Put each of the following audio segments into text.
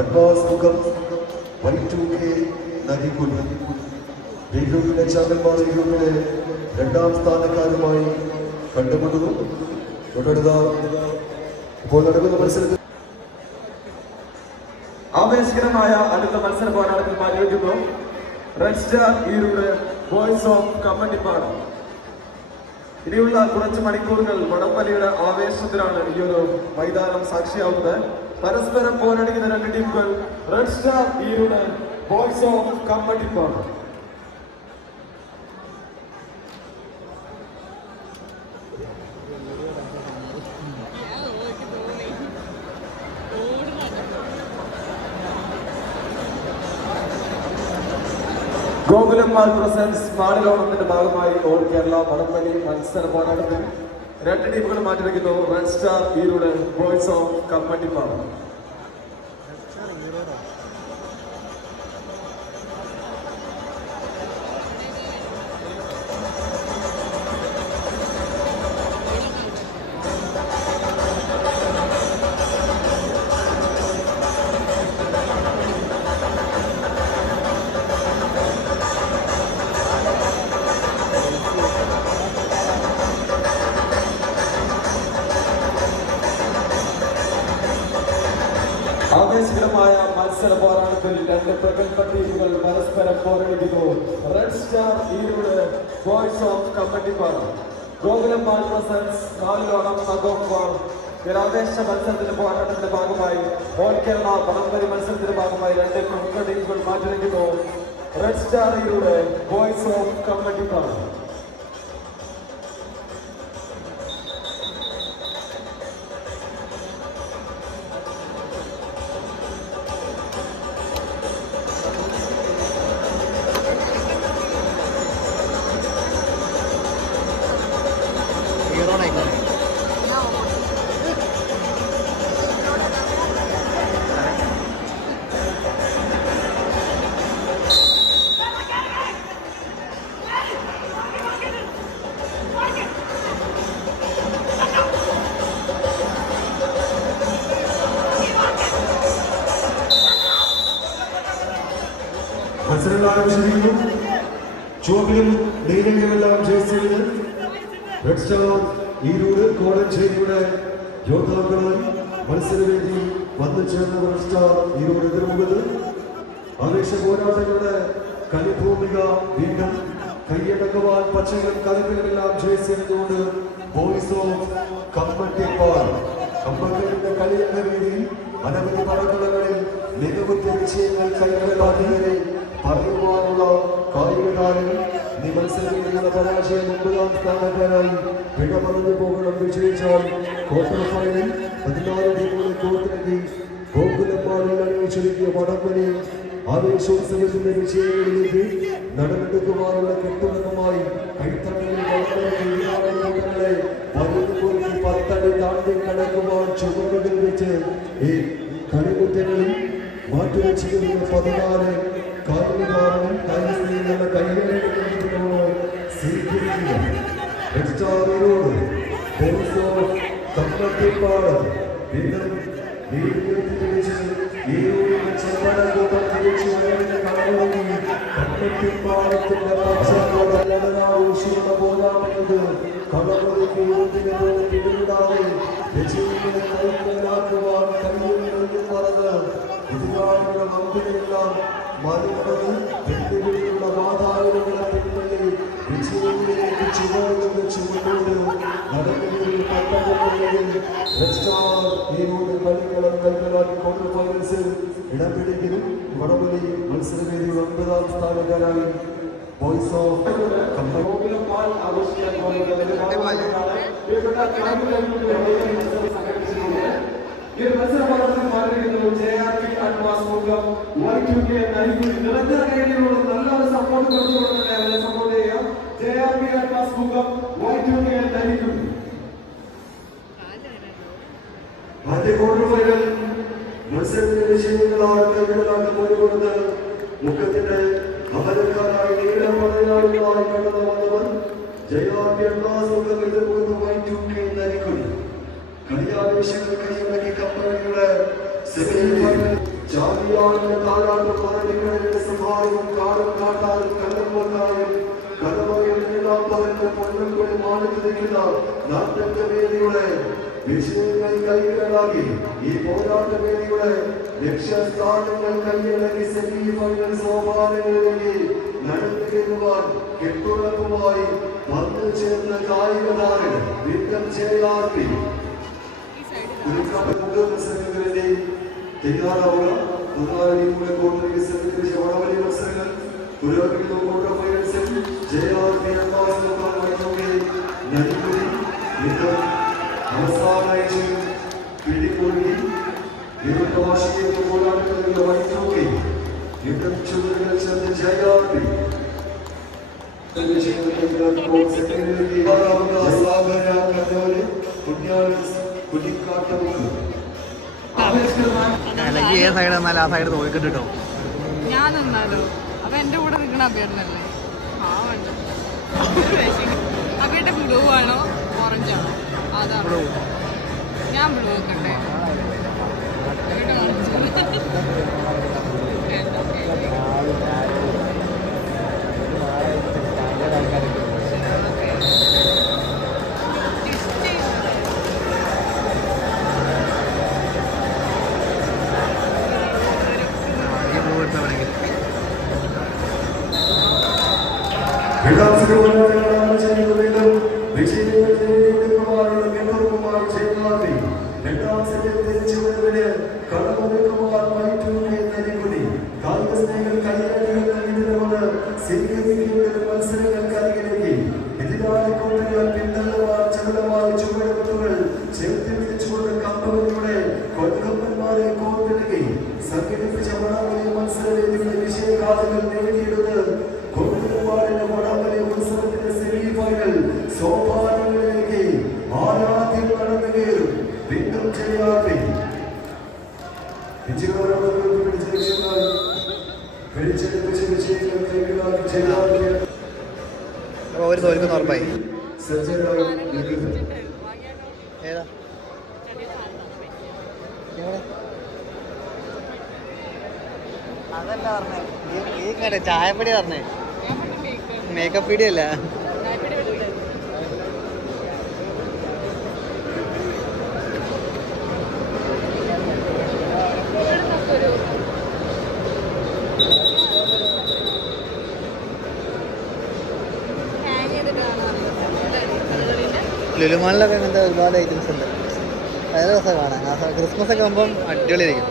Advance മുഖം Y2K Narikkunnu. ഈ ഗ്രൂപ്പിലെ ചാമ്പ്യന്മാർ ഈ ഗ്രൂപ്പിലെ രണ്ടാം സ്ഥാനക്കാരുമായി കണ്ടുമുട്ടുന്നു. തൊട്ടടുത്ത ഇപ്പോൾ നടക്കുന്ന മത്സരത്തിൽ ആവേശകരമായ അടുത്ത മത്സര പോരാട്ടത്തിൽ മാറ്റിവെക്കുന്നു red star Erode boys of കമ്മട്ടിപ്പാട്. ഇനിയുള്ള കുറച്ച് മണിക്കൂറുകൾ വടംവലിയുടെ ആവേശത്തിലാണ് ഈ ഒരു മൈതാനം സാക്ഷിയാവുന്നത്. പരസ്പരം പോരടിക്കുന്ന രണ്ട് ടീമുകൾ red star Erode boys of Kammattipadam. ഗോകുലന്മാർ പ്രസൻസ് നാടിലോണത്തിന്റെ ഭാഗമായി ഓൾ കേരള വടംവലി മത്സര പോരാട്ടത്തിൽ രണ്ട് ടീമുകൾ മാറ്റിവെക്കുന്നു red star Erode boys of Kammattipadam. ആവേശകരമായ മത്സര പോരാട്ടത്തിൽ രണ്ട് പ്രഗത്ഭ ടീമുകൾ പരസ്പരം പോരടിക്കുന്നു red star Erode boys of Kammattipadam. ഗോകുലന്മാർ പ്രസൻസ് നാലിലോണം സംഘം ആവേശ മത്സരത്തിന്റെ പോരാട്ടത്തിന്റെ ഭാഗമായി ഓൾ കേരള വടംവലി മത്സരത്തിന്റെ ഭാഗമായി രണ്ട് പ്രമുഖ ടീമുകൾ മാറ്റിവെക്കുന്നു red star Erode boys of കമ്മട്ടിപ്പാട്. മത്സരങ്ങൾ ആരംഭിച്ചിരിക്കുന്നു. ചുവപ്പിലും നീലയിലുമെല്ലാം ജേഴ്സിയിൽ റെഡ് സ്റ്റാർ ഈരൂർ കോളഞ്ചേരിയുടെ യോദ്ധാക്കളായി മത്സരവേദി വന്നു ചേർന്ന റെഡ് സ്റ്റാർ ഈരൂർ എതിർമുഖത്ത് ആവേശ പോരാട്ടങ്ങളുടെ കളിഭൂമിക വീണ്ടും കൈയടക്കുവാൻ പച്ചകളും കലപ്പിലുമെല്ലാം ജേഴ്സി എന്നുകൊണ്ട് ബോയ്സ് ഓഫ് കമ്മട്ടിപ്പാട്. കമ്മട്ടിന്റെ കളിയെന്ന രീതിയിൽ അനവധി പടക്കളങ്ങളിൽ മികവുറ്റ വിജയങ്ങൾ കൈകളിലാക്കിയവരെ പറയുവാനുള്ള കായികതാരങ്ങൾ ഈ മത്സരങ്ങളിലുള്ള പരാജയം 9ാം സ്ഥാനക്കാരായി വിടമറന്നു പോകണം. വിജയിച്ചാൽ ക്വാർട്ടർ ഫൈനൽ 14 ടീമുകളെ കോർത്തിറക്കി ഗോകുലന്മാരിൽ അണിയിച്ചൊരുക്കിയ വടംവലി ആവേശോത്സവത്തിന്റെ വിജയങ്ങളിലേക്ക് നടന്നെടുക്കുവാനുള്ള കെട്ടുറക്കമായി കൈത്തണിയിൽ വടംവലികളെ വലുതുപോയി 10 അടി താണ്ടി കടക്കുവാൻ ചുവടുകൾ വെച്ച് ഈ കളിമുറ്റങ്ങളിൽ മാറ്റിവെച്ചിരിക്കുന്ന 14 കായികതാരങ്ങൾ കായികസ്ഥിതികളുടെ കൈകളിലൂടെ സ്വീകരിക്കുക. Red star Erode boys of Kammattipadam വീണ്ടും കമ്മട്ടിപ്പാടത്തിന്റെ പച്ചക്കടലൂഷിയുടെ പോരാടുന്നത് കളമൊരുക്കി യൂത്തിനെ പിടിവിടാതെ വിജയികളെ കൈക്കലാക്കുവാൻ കഴിയുമെന്ന് പറഞ്ഞ് എതിരാളികളുടെ മന്ത്രിയെല്ലാം മറികടന്ന് വെല്ലുവിളിയുള്ള വാതായനങ്ങളെ പിൻവള്ളി വിജയിലേക്ക് ചുവടുകൾ വെച്ച് മുന്നോട്ട് നടക്കുന്നതിൽ പട്ടണങ്ങളിൽ റെഡ് സ്റ്റാർ ഈരോട് കളിക്കളം കൈക്കലാക്കി ക്വാർട്ടർ ഫൈനൽസിൽ ഇടം പിടിക്കുന്നു. വടംവലി മത്സരവേദിയുടെ 9ാം സ്ഥാനക്കാരായി ബോയ്സ് ഓഫ് ഈ മത്സരത്തിൽ മാറിയിരിക്കുന്നു JRP അഡ്വാൻസ് മുഖം Y2K നരിക്കുന്ന്. നിറഞ്ഞ കൈയിലുള്ള നല്ലൊരു സപ്പോർട്ട് കൊടുത്തുകൊണ്ടുതന്നെ സപ്പോർട്ട് ചെയ്യാം. JRP അഡ്വാൻസ് മുഖം Y2K നരിക്കുന്ന്. ആദ്യ ക്വാർട്ടർ ഫൈനൽ മത്സരത്തിന്റെ വിജയികളാണ് കൈകളിലാക്കി പോയിക്കൊടുത്ത് മുഖത്തിന്റെ അമരക്കാരായി നീളം പതിനാളുകളായി കടന്നു വന്നവർ JRP അഡ്വാൻസ് മുഖം എതിർക്കുന്ന Y2K നരിക്കുന്ന്. കളിയാവേശങ്ങൾ കൈയടക്കി കമ്പനികളെ ജാതിയാളുടെ താരാട്ട് പറഞ്ഞിങ്ങളുടെ സംഹാരവും കാടും കാട്ടാനും കല്ലമ്മക്കാരും കലവകയെല്ലാം പറഞ്ഞ പൊന്നും കൊണ്ട് മാനിച്ചു നിൽക്കുന്ന നാട്ടത്തെ വേദിയുടെ വിഷയങ്ങൾ കൈകളാക്കി ഈ പോരാട്ട വേദിയുടെ ലക്ഷ്യസ്ഥാനങ്ങൾ കൈയടക്കി സെമിഫൈനൽ സോപാനങ്ങളിലേക്ക് നടത്തിയിരുവാൻ കെട്ടുറപ്പുമായി വന്നു ചേർന്ന കായിക താരം വിക്രം ചേയാർത്തി മത്സരങ്ങളിലെ തയ്യാറാവുക. മുതലാളിയുടെ കോട്ടയ്ക്ക് ശ്രമിച്ച വടവലി മത്സരങ്ങൾ പുരോഗമിക്കുന്ന ക്വാർട്ടർ ഫൈനൽസിൽ ജയാർത്തി നദിക്കുടി യുദ്ധം അവസാനമായി പിടികൊടുക്കി വിവിധ വാർഷിക പോരാട്ടങ്ങളിലെ വൈദ്യുതി യുദ്ധം ചുവടുകൾ ചേർന്ന് ജയാർത്തി ഞാൻ എന്നാലോ അപ്പൊ എന്റെ കൂടെ നിൽക്കണ അഭ്യർത്ഥനല്ലേ അഭയുടെ ബ്ലൂ ആണോ ഓറഞ്ച് ആണോ അതാണ് ഞാൻ ബ്ലൂ വെക്കട്ടെ സോപാനങ്ങളിലേക്ക് ആരാധ്യം കടന്നു കയറും വീണ്ടും ചെയ്യാതെ ഒരു തോൽക്കുന്ന ഉറപ്പായി. ഏതാ അതല്ല പറഞ്ഞേ ചായപ്പൊടി പറഞ്ഞേ മേക്കപ്പ് പീടിയല്ല. ലുലുമാളിലൊക്കെ അങ്ങനത്തെ ഒരുപാട് ഐറ്റംസ് ഉണ്ട്. വളരെ രസം കാണാൻ. ക്രിസ്മസ് ഒക്കെ ആകുമ്പം അടിപൊളിയായിരിക്കും.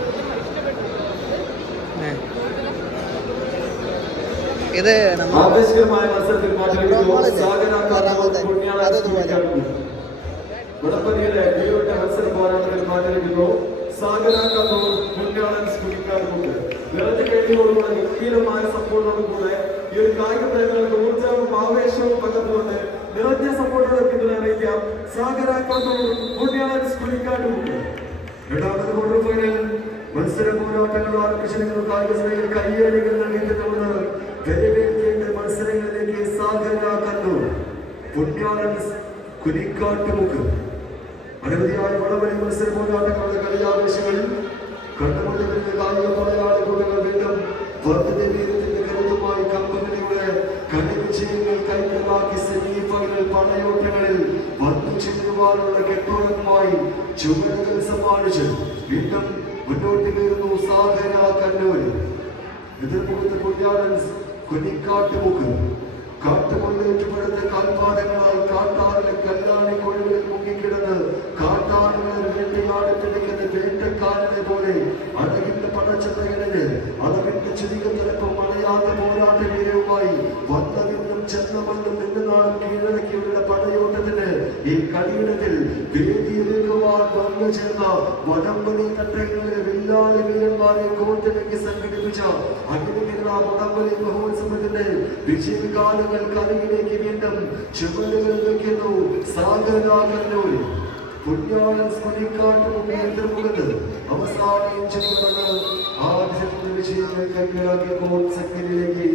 ഇത് ഗംഭീരമായ സപ്പോർട്ടോടുകൂടെ ഈ ഒരു കായിക പ്രേമികൾക്ക് ഊർജ്ജവും ആവേശവും പകർന്നുകൊണ്ട് നിറഞ്ഞ സപ്പോർട്ടോടെ പിന്തുണ അറിയിക്കാം. സാഗര കണ്ണൂർ പുണ്യാളൻസ് കുഴിക്കാട്ടുമുണ്ട്. രണ്ടാമത്തെ ക്വാർട്ടർ ഫൈനൽ മത്സര പോരാട്ടങ്ങളും ആകർഷണങ്ങളും കായിക സ്നേഹികൾ കയ്യേറികൾ നൽകിയിട്ടുള്ളത് വരവേൽക്കേണ്ട മത്സരങ്ങളിലേക്ക് സാഗര കണ്ണൂർ പുണ്യാളൻസ് കുഴിക്കാട്ടുമുക്ക്. അനവധിയായ വടവലി മത്സര പോരാട്ടങ്ങളുടെ കളിയാവേശങ്ങളിൽ കണ്ടുകൊണ്ടിരുന്ന കായിക പടയാളി കൂട്ടങ്ങൾ വീണ്ടും പദ്ധതി വീരത്തിന്റെ കരുതുമായി കമ്പനിയുടെ കളി വിജയങ്ങൾ കൈക്കലാക്കി സെമിഫൈനൽ പടയോട്ടങ്ങളിൽ വന്നു ചേരുവാനുള്ള കെട്ടുറപ്പുമായി ചുമടുകൾ സമ്മാനിച്ച് വീണ്ടും മുന്നോട്ട് കയറുന്നു സാഗര കണ്ണൂർ. എതിർമുഖത്ത് പുണ്യാളൻസ് കുഞ്ഞിക്കാട്ടുമുക്ക്. കാട്ടുമുള്ളേറ്റുപെടുത്ത കാൽപാദങ്ങളാൽ കാട്ടാറിലെ കല്ലാണി കൊഴികളിൽ മുങ്ങിക്കിടന്ന് കാട്ടാറുകളിൽ വേട്ടയാടി പിടിക്കുന്ന വേട്ടക്കാരനെ പോലെ അഴകിന്റെ പടച്ചതകളില് അളവിന്റെ ചുരുക്കത്തിലപ്പം അണയാത്ത പോരാട്ട വീരവുമായി വന്നതിനും ചെന്നമണ്ണും നിന്നുനാളും കീഴടക്കിയവരുടെ പടയോട്ടത്തിന് ഈ കളിയിടത്തിൽ വേദിയിലേക്കുവാൻ വന്നു ചേർന്ന വടംവലി തട്ടങ്ങളിലെ വില്ലാളി വീരന്മാരെ കോർത്തിണക്കി സംഘടിപ്പിച്ച അഗ്നിമിത്ര വടംവലി മഹോത്സവത്തിന്റെ വിജയകാലങ്ങൾ കളിയിലേക്ക് വീണ്ടും ചുമലുകൾ വയ്ക്കുന്നു സാഗര കണ്ണൂർ. പുണ്യാളൻസ് കുഴിക്കാട്ടുമുക്ക് എതിർമുഖത്ത് അവസാനം ആദ്യത്തെ വിജയങ്ങൾ കൈക്കലാക്കിയ കോട്ട് സെക്കൻഡിലേക്ക്